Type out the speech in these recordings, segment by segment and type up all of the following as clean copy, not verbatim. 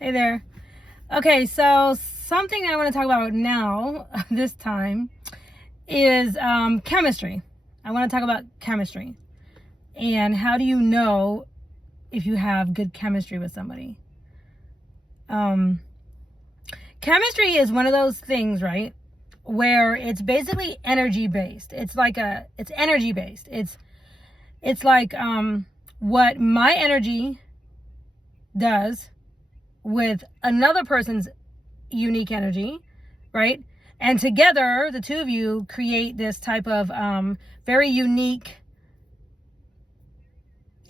Hey there. Okay, so something I want to talk about now, this time, is chemistry. I want to talk about chemistry. And how do you know if you have good chemistry with somebody? Um, Chemistry is one of those things, right? Where it's basically energy based. It's energy based. It's like what my energy does with another person's unique energy, right? And together, the two of you create this type of very unique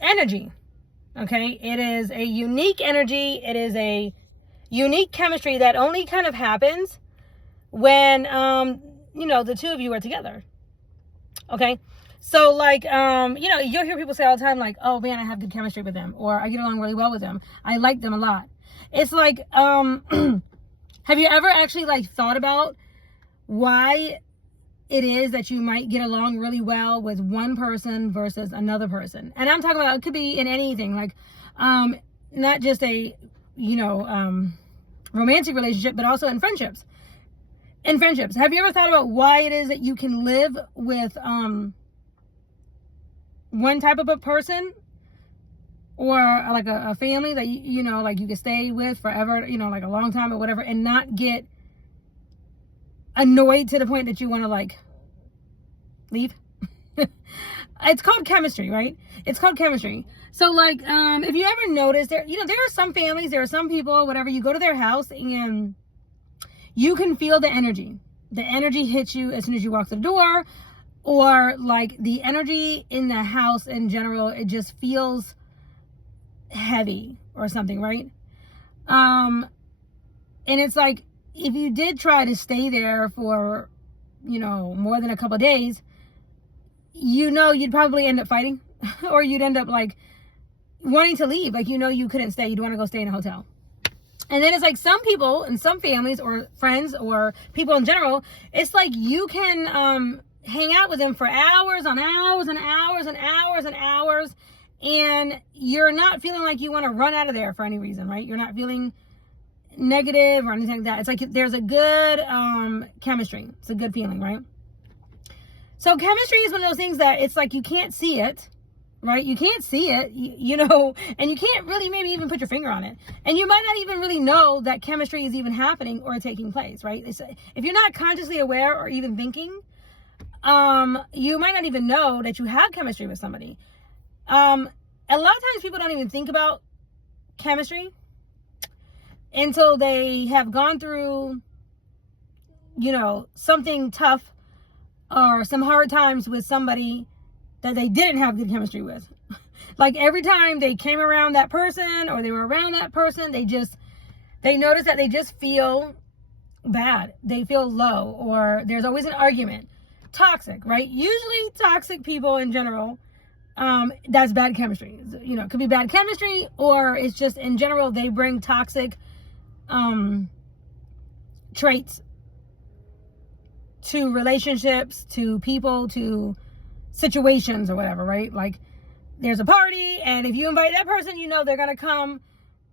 energy. Okay, it is a unique energy. It is a unique chemistry that only kind of happens when the two of you are together. Okay, so you'll hear people say all the time, like, oh man, I have good chemistry with them, or I get along really well with them, I like them a lot. It's like have you ever actually thought about why it is that you might get along really well with one person versus another person? And I'm talking about, it could be in anything, not just a romantic relationship, but also in friendships. Have you ever thought about why it is that you can live with one type of a person, or like a family that you can stay with forever, like a long time or whatever, and not get annoyed to the point that you want to leave? It's called chemistry, right? It's called chemistry. So if you ever notice, there are some families, there are some people, whatever, you go to their house and you can feel the energy. The energy hits you as soon as you walk through the door, or the energy in the house in general, it just feels heavy or something, right? And it's like, if you did try to stay there for more than a couple of days, you'd probably end up fighting or you'd end up wanting to leave. You couldn't stay, you'd want to go stay in a hotel. And then it's like some people and some families or friends or people in general, it's like you can hang out with them for hours on hours and hours and hours and hours, and you're not feeling like you want to run out of there for any reason, right? You're not feeling negative or anything like that. It's like there's a good chemistry. It's a good feeling, right? So chemistry is one of those things that it's like you can't see it, right? You can't see it, and you can't really maybe even put your finger on it. And you might not even really know that chemistry is even happening or taking place, right? If you're not consciously aware or even thinking, you might not even know that you have chemistry with somebody. A lot of times people don't even think about chemistry until they have gone through, something tough or some hard times with somebody that they didn't have good chemistry with. Every time they came around that person or they were around that person, they notice that they just feel bad. They feel low, or there's always an argument. Toxic, right? Usually toxic people in general, that's bad chemistry. It could be bad chemistry, or it's just in general, they bring toxic traits to relationships, to people, to situations or whatever, right? There's a party, and if you invite that person, they're going to come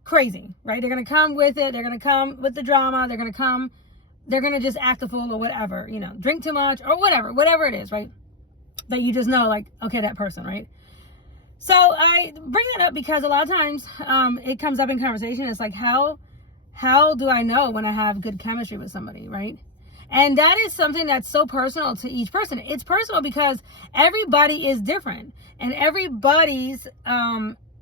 crazy, right? They're going to come with it. They're going to come with the drama. They're going to just act a fool or whatever, drink too much or whatever it is, right? That you just know, okay, that person, right? So I bring that up because a lot of times it comes up in conversation. It's like, how do I know when I have good chemistry with somebody, right? And that is something that's so personal to each person. It's personal because everybody is different, and everybody's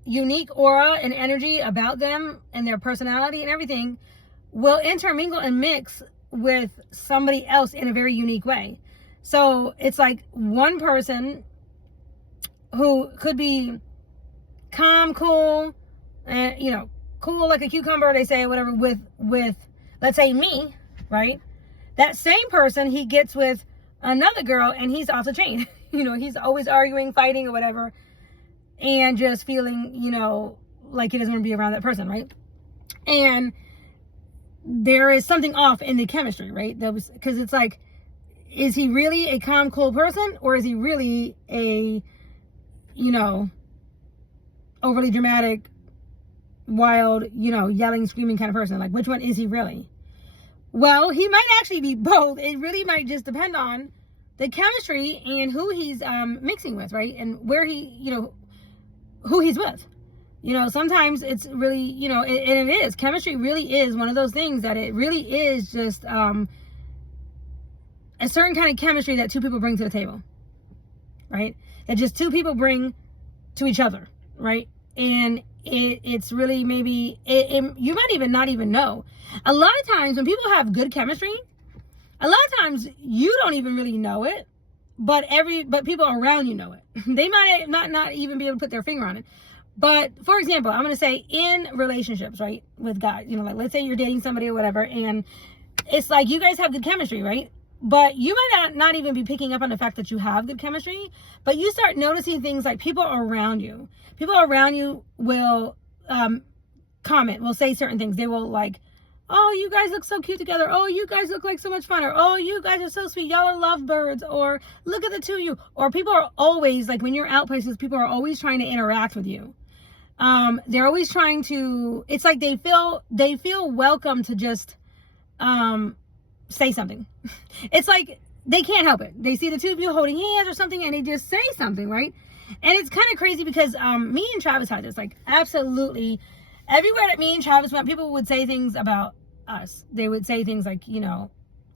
unique aura and energy about them and their personality and everything will intermingle and mix with somebody else in a very unique way. So it's like one person who could be calm, cool, and cool like a cucumber, they say, whatever, with let's say me, right? That same person, he gets with another girl and he's off the chain. He's always arguing, fighting or whatever, and just feeling, like he doesn't want to be around that person, right? And there is something off in the chemistry, right? Because it's like, is he really a calm, cool person, or is he really a, overly dramatic, wild, yelling, screaming kind of person. Like, which one is he really? Well, he might actually be both. It really might just depend on the chemistry and who he's mixing with, right? And where who he's with. Sometimes it's really, and it is. Chemistry really is one of those things that it really is just a certain kind of chemistry that two people bring to the table, right? That just two people bring to each other, right? And it's really maybe, you might even not even know. A lot of times when people have good chemistry, a lot of times you don't even really know it, but people around you know it. They might not even be able to put their finger on it. But for example, I'm going to say in relationships, right, with guys, like let's say you're dating somebody or whatever, and it's like you guys have good chemistry, right? But you might not even be picking up on the fact that you have good chemistry, but you start noticing things like people around you will comment, will say certain things. They will like, oh, you guys look so cute together. Oh, you guys look like so much fun. Or, oh, you guys are so sweet. Y'all are lovebirds. Or look at the two of you. Or people are always, like when you're out places, people are always trying to interact with you. They're always trying to, it's like they feel welcome to just say something. It's like they can't help it. They see the two of you holding hands or something and they just say something, right? And it's kind of crazy because me and Travis had this, like absolutely everywhere that me and Travis went, people would say things about us. They would say things like,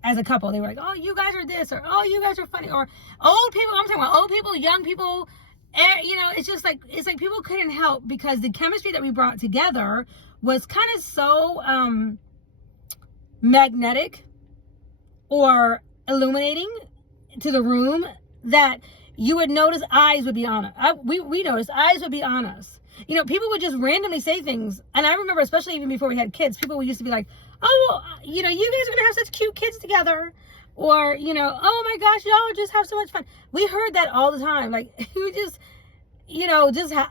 as a couple, they were like, oh, you guys are this, or oh, you guys are funny, or old people. I'm talking about old people, young people. And, it's just like, it's like people couldn't help because the chemistry that we brought together was kind of so magnetic or illuminating to the room that you would notice eyes would be on us. We noticed eyes would be on us. People would just randomly say things. And I remember, especially even before we had kids, people used to be like, oh, you guys are going to have such cute kids together. Or, oh my gosh, y'all just have so much fun. We heard that all the time. Like, we just,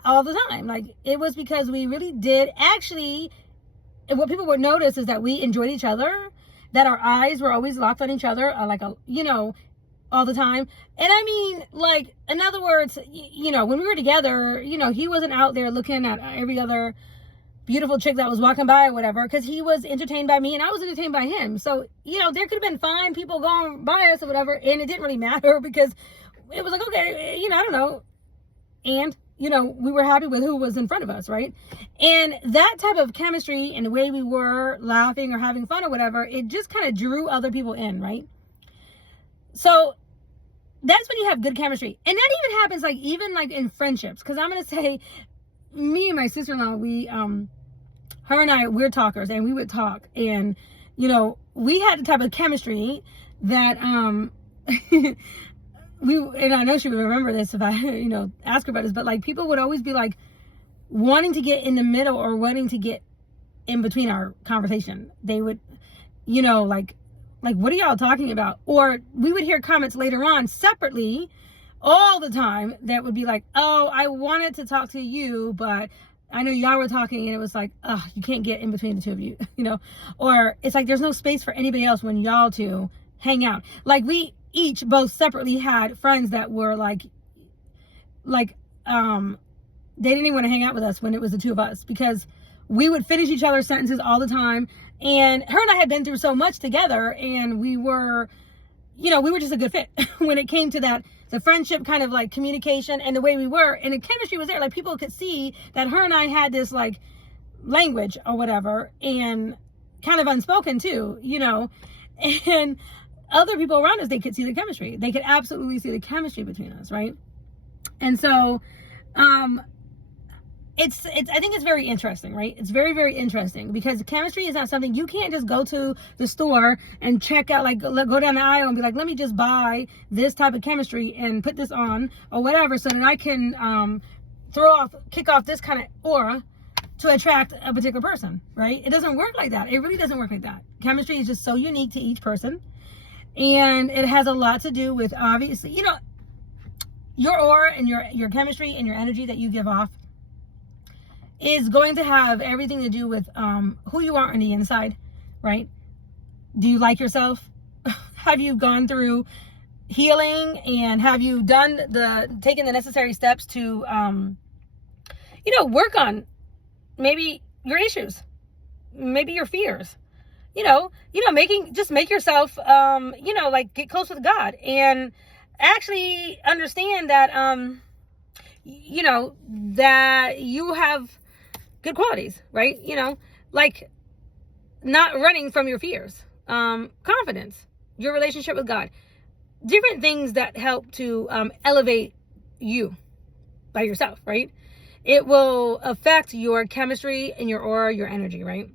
all the time. Like, it was because we really did actually, what people would notice is that we enjoyed each other, that our eyes were always locked on each other, all the time. And I mean, like, in other words, when we were together, he wasn't out there looking at every other beautiful chick that was walking by or whatever, because he was entertained by me and I was entertained by him. So, there could have been fine people going by us or whatever, and it didn't really matter because it was like, okay, I don't know. And, we were happy with who was in front of us, right? And that type of chemistry and the way we were laughing or having fun or whatever, it just kind of drew other people in, right? So that's when you have good chemistry. And that even happens even in friendships. Because I'm going to say, me and my sister-in-law, her and I, we're talkers, and we would talk. And, we had the type of chemistry that, and I know she would remember this if I, ask her about this, but people would always be wanting to get in the middle or wanting to get in between our conversation. They would, like, what are y'all talking about? Or we would hear comments later on separately all the time that would be like, oh, I wanted to talk to you, but I know y'all were talking and it was like, oh, you can't get in between the two of you, or it's like, there's no space for anybody else when y'all two hang out. Like we each both separately had friends that were they didn't even want to hang out with us when it was the two of us because we would finish each other's sentences all the time. And her and I had been through so much together, and we were just a good fit when it came to that, the friendship kind of communication and the way we were, and the chemistry was there. Like people could see that her and I had this language or whatever, and kind of unspoken too, and other people around us, they could see the chemistry. They could absolutely see the chemistry between us, right? And so, it's I think it's very interesting, right? It's very, very interesting because chemistry is not something you can't just go to the store and check out, go down the aisle and be like, let me just buy this type of chemistry and put this on or whatever so that I can kick off this kind of aura to attract a particular person, right? It doesn't work like that. It really doesn't work like that. Chemistry is just so unique to each person, and it has a lot to do with, obviously, your aura and your chemistry and your energy that you give off is going to have everything to do with who you are on the inside, right? Do you like yourself? Have you gone through healing, and have you taken the necessary steps to, work on maybe your issues, maybe your fears. Make yourself, like get closer to God and actually understand that, that you have good qualities, right? Like not running from your fears, confidence, your relationship with God, different things that help to elevate you by yourself, right? It will affect your chemistry and your aura, your energy, right?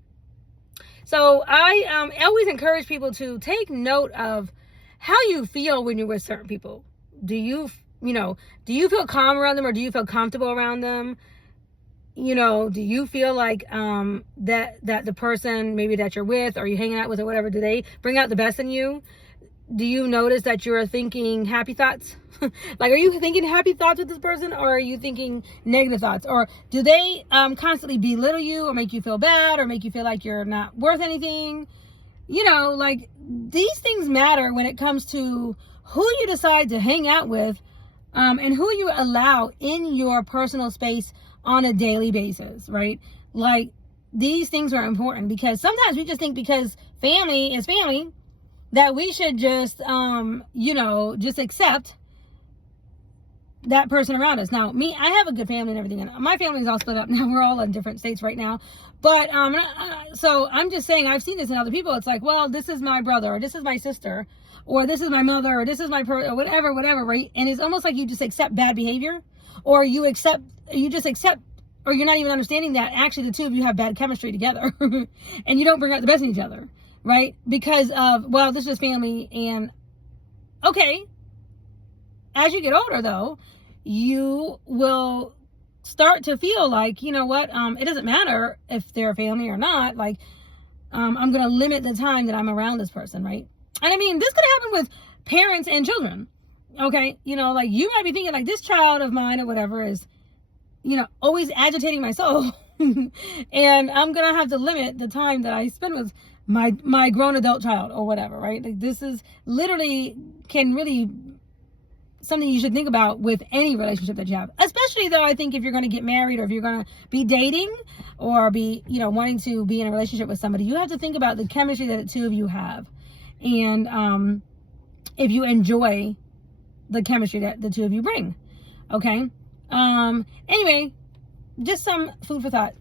So I always encourage people to take note of how you feel when you're with certain people. Do you feel calm around them, or do you feel comfortable around them? Do you feel like that the person maybe that you're with or you're hanging out with or whatever, do they bring out the best in you? Do you notice that you're thinking happy thoughts? Like, are you thinking happy thoughts with this person, or are you thinking negative thoughts? Or do they constantly belittle you or make you feel bad or make you feel like you're not worth anything? Like, these things matter when it comes to who you decide to hang out with, and who you allow in your personal space on a daily basis, right? Like, these things are important, because sometimes we just think because family is family that we should just just accept that person around us. Now, I have a good family and everything, and my family is all split up now. We're all in different states right now, but so I'm just saying, I've seen this in other people. It's like, well, this is my brother, or this is my sister, or this is my mother, or this is my or whatever, right? And it's almost like you just accept bad behavior, or you just accept, or you're not even understanding that actually the two of you have bad chemistry together, and you don't bring out the best in each other, right? Because of, well, this is family. And okay, as you get older though, you will start to feel like, you know what, it doesn't matter if they're family or not. Like, I'm going to limit the time that I'm around this person, right? And I mean, this could happen with parents and children. Okay, like, you might be thinking like, this child of mine or whatever is, always agitating my soul. And I'm going to have to limit the time that I spend with my grown adult child or whatever, right? Like, this is literally can really something you should think about with any relationship that you have. Especially though, I think if you're going to get married, or if you're going to be dating, or be, wanting to be in a relationship with somebody, you have to think about the chemistry that the two of you have. And if you enjoy the chemistry that the two of you bring. Okay. Anyway, just some food for thought.